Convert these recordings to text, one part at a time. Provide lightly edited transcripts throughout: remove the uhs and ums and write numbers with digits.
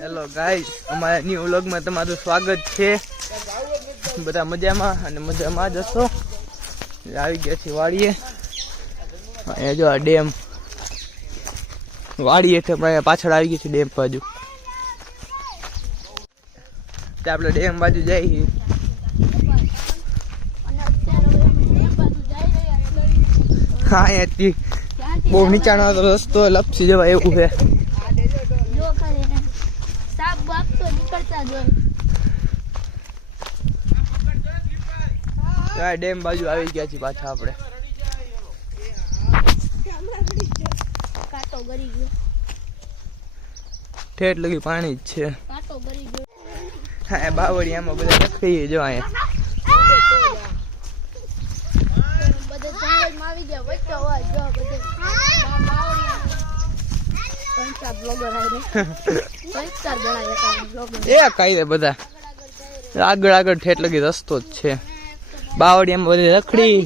Hello guys, અમારા new વ્લોગમાં તમારું સ્વાગત છે। બધા મજામાં અને મજામાં જ હશો। આવી ગયા છે વાડીએ। અહીંયા જો આ ડેમ વાડીએ છે, પાછળ આવી ગઈ છે ડેમ બાજુ। આપણે ડેમ બાજુ જઈએ। હા, અહીંયાથી બહુ નીચાણો રસ્તો લપસી જવાય એવું છે। ડેમ બાજુ આવી ગયા છીએ પાછા આપણે। ઠેઠ લગી પાણી જ છે। હા, બાવળિયામાં બધા રખડીએ જો અહીંયા। એ કઈ બધા આગળ આગળ ઠેઠ લગી રસ્તો જ છે। બાવળિયામાં બધી રખડી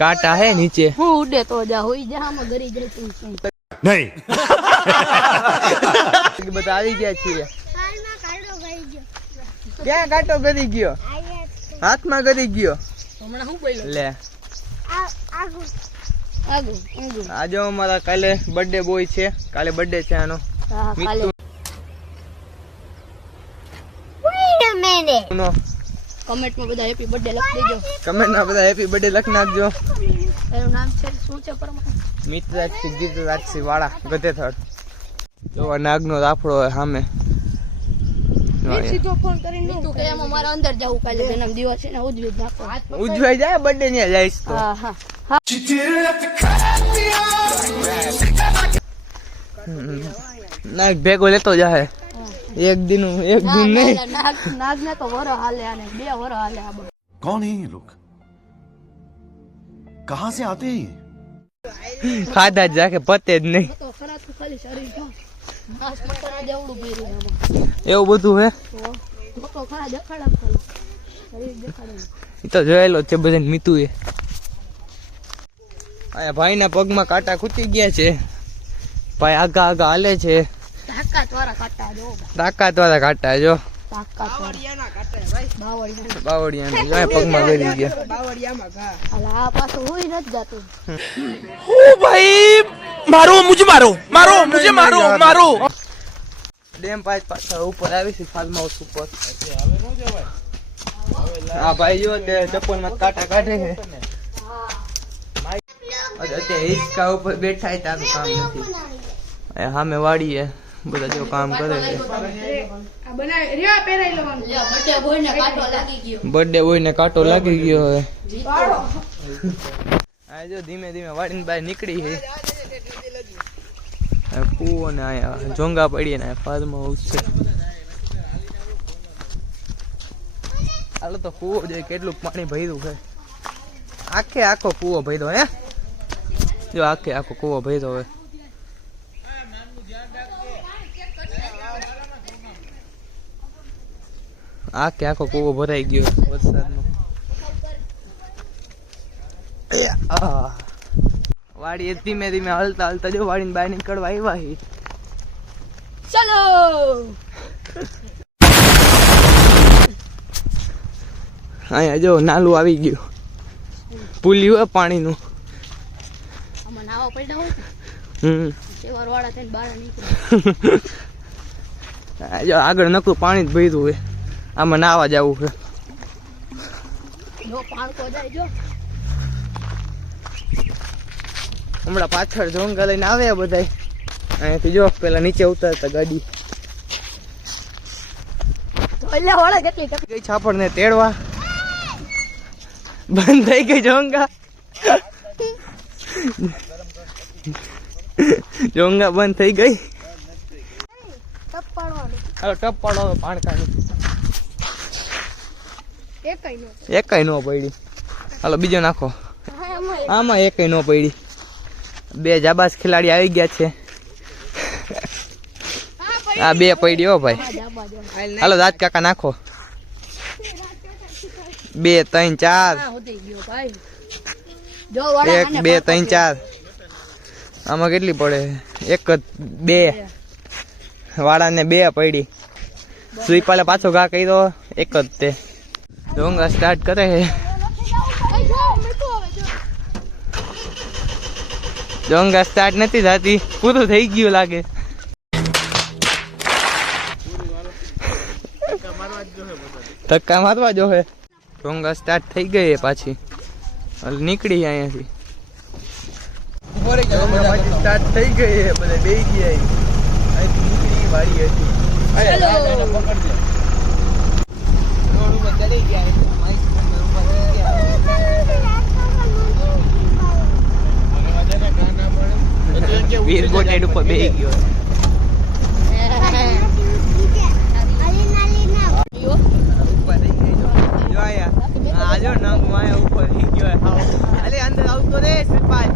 કાંટા હે નીચે। હું ઉડે તો જા હોઈ જા આમાં ગરી જાય તું નહીં બધા આવી ગયા છીએ। ક્યાં કાંટો ગરી ગયો? હાથમાં ગરી ગયો। હમણાં હું બોલ્યો લે આગુ આજે અમારા કાલે બર્થડે બોય છે। કાલે બર્થડે છે આનો। હા કાલે નો કમેન્ટમાં બધા હેપી બર્થડે લખી દેજો। કમેન્ટમાં બધા હેપી બર્થડે લખી નાખજો। એનું નામ છે શું છે પરમા? મિત્રાજસિંહ ગીતરાજસિંહ વાળા ગધેથળ। જો નાગનો રાફડો હોય સામે। સીધો ફોન કરીને તું કે એમાં મારા અંદર જાવું કાલે જન્મ દિવસ છે ને ઉજવી નાખો। ઉજવાઈ જાય બર્થડે ને જઈશ તો। હા હા નાગ ભેગો લેતો જાય एक दिन नहीं। नाग ने तो वरो हाले आने बे वरो हाले अब। कौन है ये लोग? कहां से आते हैं? खादा जाके पते ज नहीं। तो खरा तू खाली शरीर जो मास मटरा जेवडू भर्યું એમાં। એવું બધું હે તો ખરા દેખાડા ખાલી શરીર દેખાડે। ઈ તો જોયેલો છે બધાને મીતું એ। આ ભાઈના પગમાં કાંટા ખૂટી ગયા છે। ભાઈ આગા આગા હાલે છે। તાકાત વાળા કાટા જો તાકાત વાળા કાંટા જો તાકાત વાળા કાટા ભાઈ બાવળિયાના જો પગમાં ગરી ગયા। બાવળિયામાં ઘા અલા આ પાછો હોઈ ન જાતું। ओ भाई मारो मुझे मारो मारो मुझे मारो मारो। ડેમ પાછા ઉપર આવી છે ફાર્મ હાઉસ ઉપર। હા ભાઈ જો તે ચપ્પલમાં કાંટા કાઢે છે। અત્યારે હિંચકા ઉપર બેઠા છે તારું કામ નથી। સામે વાડીએ બધા જો કામ કરે છે। આ બનાય રેવા પહેરાઈ લેવાનું લે બર્થડે બોય ને કાંટો લાગી ગયો। બર્થડે બોય ને કાંટો લાગી ગયો હવે। આ જો ધીમે ધીમે વાડીને બહાર નીકળી છે। કૂવો ને આયા જોંગા પડીએ ને ફાર્મ હાઉસ છે। હાલો તો કૂવો જોઈએ કેટલું પાણી ભર્યું છે। આખે આખો કૂવો ભર્યો હે જો આખે આખો કૂવો ભર્યો હવે। આખે આખો કૂવો ભરાઈ ગયો વરસાદનો। વાડી ધીમે ધીમે હલતા હલતા જો વાડીને બહાર નીકળવા આવ્યા હી। ચલો અહીંયા જો નાલું આવી ગયું પુલિયું હોય પાણીનું। આમાં નાવા પડ્યા હોય સેવાર વાળા થઈને બહાર નીકળે। જો આગળ નકરું પાણી જ ભર્યું હોય। આમાં નાવા જવું છે। જો પાણકો જાય જો હમણાં પાછળ જોંગા લઈને આવે બધા। અહીંયાથી જો પેલા નીચે ઉતરતા ગાડી એટલે વાળા કેટલી ગઈ છાપડ ને તેડવા બંધ થઈ ગઈ જોંગા। જોંગા બંધ થઈ ગઈ। ટપ પાડવાનું હાલો ટપ પાડો પાણકાની એકઈ નો ન પડી। હાલો બીજો નાખો। આમાં એકઈ ન પડી। બે જાબાસ ખેલાડી આવી ગયા છે। આ બે પડી હો ભાઈ। હાલો રાજ કાકા નાખો। 2 3 4 હોતી ગયો ભાઈ। 1 2 3 4 આમાં કેટલી પડે? 1 2 વાળાને 2 પડી. સુઈપાલે પાછો ઘા કર્યો એક જ તે. ડોંગા સ્ટાર્ટ કરે છે. ડોંગા સ્ટાર્ટ નથી થતી, પૂરું થઈ ગયું લાગે. ધક્કા મારવા જો હે. ડોંગા સ્ટાર્ટ થઈ ગઈ પાછી. નીકળી અહીંયાથી. સ્ટાર્ટ થઈ ગઈ છે, બધા બે ગયા અહીંથી નીકળી વાળી હતી. વીર બોટેડ ઉપર બેહી ગયો. આજો નંગ માયા ઉપર થઈ ગયો. અલે અંદર આવતો રે શ્રીપાલ.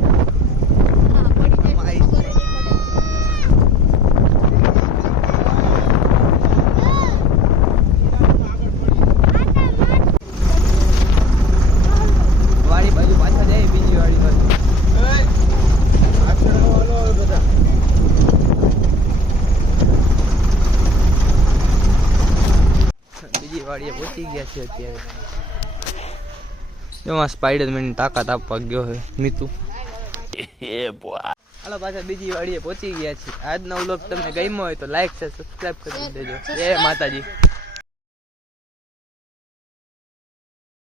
વાડી બાજુ પાછા જાય બીજી વાડી બાજુ. બીજી વાડીએ પહોંચી ગયા છે અત્યારે. એમાં સ્પાઈડરમેન તાકાત આપવા ગયો છે મીતુ. હાલો પાછા બીજી વાડીએ પહોંચી ગયા છે. આજનો વ્લોગ તમને ગમ્યો હોય તો લાઈક છે, સબસ્ક્રાઈબ કરી દેજો. જય માતાજી.